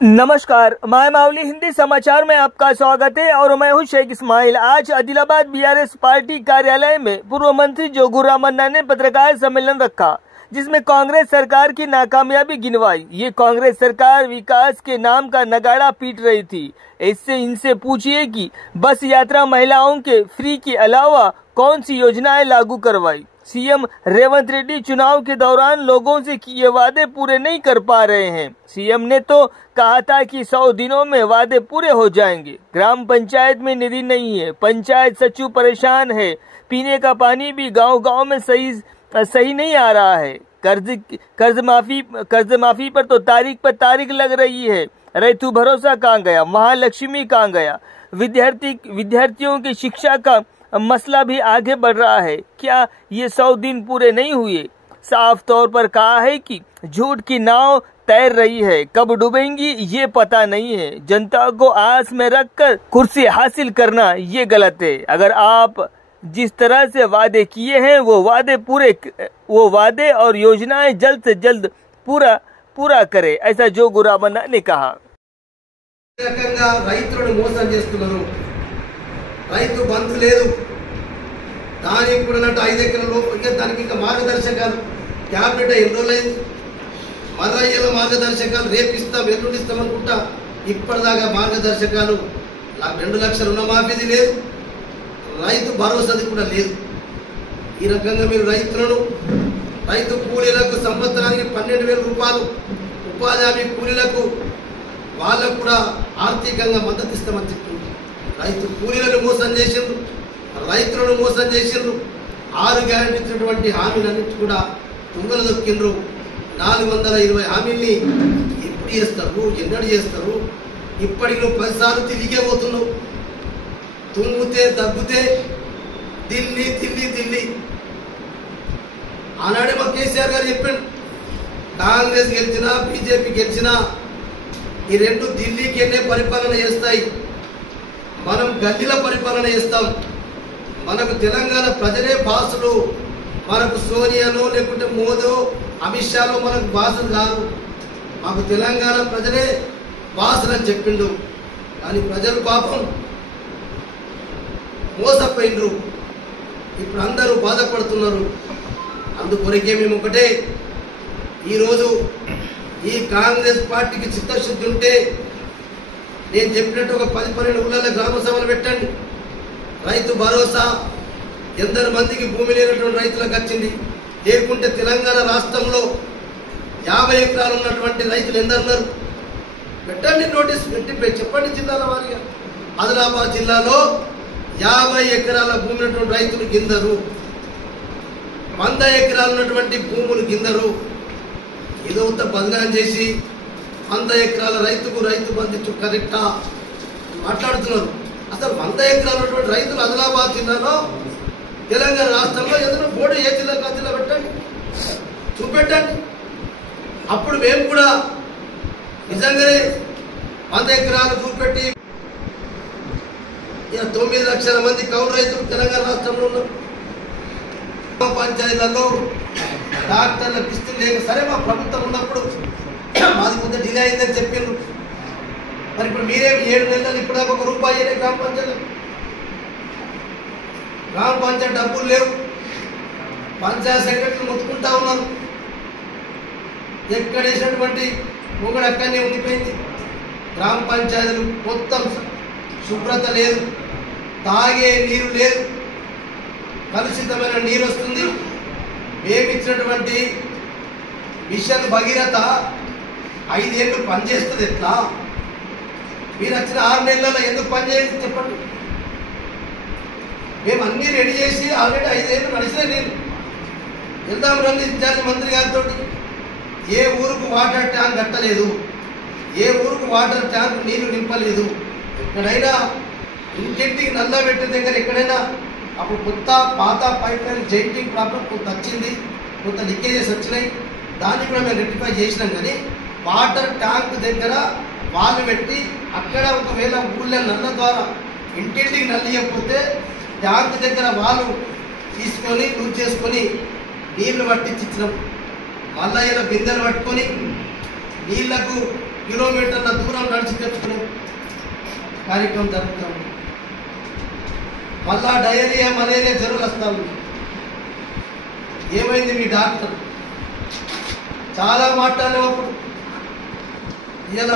नमस्कार, मैं मावली हिंदी समाचार में आपका स्वागत है और मैं हूं शेख इस्माइल। आज आदिलाबाद बीआरएस पार्टी कार्यालय में पूर्व मंत्री जोगुराम अन्ना ने पत्रकार सम्मेलन रखा, जिसमें कांग्रेस सरकार की नाकामयाबी गिनवाई। ये कांग्रेस सरकार विकास के नाम का नगाड़ा पीट रही थी। इससे इनसे पूछिए कि बस यात्रा महिलाओं के फ्री के अलावा कौन सी योजनाएं लागू करवाई। सीएम रेवंत रेड्डी चुनाव के दौरान लोगों से किए वादे पूरे नहीं कर पा रहे हैं। सीएम ने तो कहा था कि 100 दिनों में वादे पूरे हो जाएंगे। ग्राम पंचायत में निधि नहीं है, पंचायत सचिव परेशान है, पीने का पानी भी गांव-गांव में सही नहीं आ रहा है। कर्ज माफी पर तो तारीख पर तारीख लग रही है। रैतु भरोसा कहाँ गया, महालक्ष्मी कहाँ गया। विद्यार्थियों की शिक्षा का मसला भी आगे बढ़ रहा है। क्या ये 100 दिन पूरे नहीं हुए? साफ तौर पर कहा है कि झूठ की नाव तैर रही है, कब डूबेंगी ये पता नहीं है। जनता को आस में रखकर कुर्सी हासिल करना ये गलत है। अगर आप जिस तरह से वादे किए हैं वो वादे और योजनाएं जल्द से जल्द पूरा करे, ऐसा जोगुराम अन्ना ने कहा। రైతు బంధు లేదు, దానికి కూడా 5 ఎకరాల లోపు ఇంకా దానికి ఇంకా మార్గదర్శకాలు క్యాబినెట్ ఎన్ని రోజులైంది. మదరయ్యల మార్గదర్శకాలు రేపు ఇస్తాం ఎల్లుండి ఇస్తాం అనుకుంటా ఇప్పటిదాకా మార్గదర్శకాలు 2 లక్షల రుణమాఫీది లేదు, రైతు భరోసాది కూడా లేదు. ఈ రకంగా మీరు రైతు కూలీలకు సంవత్సరానికి 12,000 రూపాయలు ఉపాధి హామీ కూలీలకు వాళ్ళకు కూడా ఆర్థికంగా మద్దతు ఇస్తామని చెప్తున్నారు. రైతు కూలీలను మోసం చేసిండ్రు, రైతులను మోసం చేసిండ్రు. 6 గ్యారెంటీ ఇచ్చినటువంటి హామీలన్నిటి కూడా తుంగలు దొక్కిండ్రు. 420 హామీల్ని ఎప్పుడు చేస్తారు, ఎన్నడు చేస్తారు? ఇప్పటికి నువ్వు 10 సార్లు తిరిగే పోతున్నావు. తుంగితే తగ్గితే ఢిల్లీ. ఆనాడే మా కేసీఆర్ గారు చెప్పాడు, కాంగ్రెస్ గెలిచినా బీజేపీ గెలిచినా ఈ రెండు ఢిల్లీకి ఎన్నే పరిపాలన చేస్తాయి, మనం గల్లీల పరిపాలన చేస్తాం. మనకు తెలంగాణ ప్రజలే బాసులు, మనకు సోనియాలో లేకుంటే మోదో అమిత్ షాలో మనకు బాసులు కాదు, మాకు తెలంగాణ ప్రజలే బాసులు అని చెప్పిండు. కానీ ప్రజలు పాపం మోసపోయిండ్రు. ఇప్పుడు అందరూ బాధపడుతున్నారు. అందుకొరకే మేము ఒకటే, ఈరోజు ఈ కాంగ్రెస్ పార్టీకి చిత్తశుద్ధి ఉంటే నేను చెప్పినట్టు ఒక 10-12 ఊళ్ళలో గ్రామ సభలు పెట్టండి. రైతు భరోసా ఎందరు మందికి భూమి లేనటువంటి రైతులకు వచ్చింది. లేకుంటే తెలంగాణ రాష్ట్రంలో 50 ఎకరాలు ఉన్నటువంటి రైతులు ఎందరున్నారు? పెట్టండి, నోటీస్ పెట్టి చెప్పండి జిల్లాల వారిగా. ఆదిలాబాద్ జిల్లాలో 50 ఎకరాల భూమి ఉన్నటువంటి రైతులు గిందరు, 100 ఎకరాలు ఉన్నటువంటి భూములు గిందరు. ఏదో బదనాం చేసి 100 ఎకరాల రైతు బంధు కరెక్టా మాట్లాడుతున్నారు. అసలు 100 ఎకరాలు ఉన్నటువంటి రైతులు ఆదిలాబాద్ జిల్లాలో తెలంగాణ రాష్ట్రంలో ఏదైనా బోర్డు ఏ జిల్లాకు ఆ జిల్లా పెట్టండి, చూపెట్టండి. అప్పుడు మేము కూడా నిజంగానే 100 ఎకరాలు చూపెట్టి 9 లక్షల మంది కౌలు రైతులు తెలంగాణ రాష్ట్రంలో ఉన్నారు. పంచాయతీలలో డాక్టర్లకు ఇస్తుంది లేక సరే మా ప్రభుత్వం ఉన్నప్పుడు మాది కొంత డిలే అయిందని చెప్పిండ్రు. మరి ఇప్పుడు మీరే 7 నెలలు ఇప్పుడు దాకా 1 రూపాయి గ్రామ పంచాయతీ డబ్బులు లేవు. పంచాయతీ సెక్రటరీలు మొత్తుకుంటా ఉన్నారు. ఎక్కడేసినటువంటి మొగడు అక్కడనే ఉండిపోయింది. గ్రామ పంచాయతీలు మొత్తం శుభ్రత లేదు, తాగే నీరు లేదు, కలుషితమైన నీరు వస్తుంది. మేమిచ్చినటువంటి మిషన్ భగీరథ 5 ఏళ్ళు పనిచేస్తుంది. ఎట్లా మీరు వచ్చిన 6 నెలలలో ఎందుకు పనిచేయాలి చెప్పండి? మేము అన్నీ రెడీ చేసి ఆల్రెడీ 5 ఏళ్ళు నడిచిన నేను వెళ్దాం రండి ఇన్ఛార్జ్ మంత్రి గారితో. ఏ ఊరుకు వాటర్ ట్యాంక్ కట్టలేదు, ఏ ఊరుకు వాటర్ ట్యాంక్ నీళ్లు నింపలేదు. ఎక్కడైనా ఇంటింటికి నల్ల పెట్టే దగ్గర ఎక్కడైనా అప్పుడు కొత్త పాత పైప్ లైన్ జైంటింగ్ ప్రాబ్లం కొంత వచ్చింది, కొంత లీకేజెస్ వచ్చినాయి. దాన్ని కూడా మేము రెక్టిఫై చేసినాం. కానీ వాటర్ ట్యాంక్ దగ్గర వాళ్ళు పెట్టి అక్కడ ఒకవేళ ఊళ్ళో నల్ల ద్వారా ఇంటింటికి నల్లియకపోతే ట్యాంక్ దగ్గర వాళ్ళు తీసుకొని లూజ్ చేసుకొని నీళ్లు పట్టించినాం. మళ్ళీ ఇలా బిందెలు పట్టుకొని నీళ్లకు కిలోమీటర్ల దూరం నడిచి తెచ్చుకునే కార్యక్రమం జరుగుతాం. మళ్ళా డయేరియా మలేరియా జ్వరాలు వస్తా ఉంది. ఏమైంది మీ డాక్టర్? చాలా మాట్లాడినప్పుడు ఇలా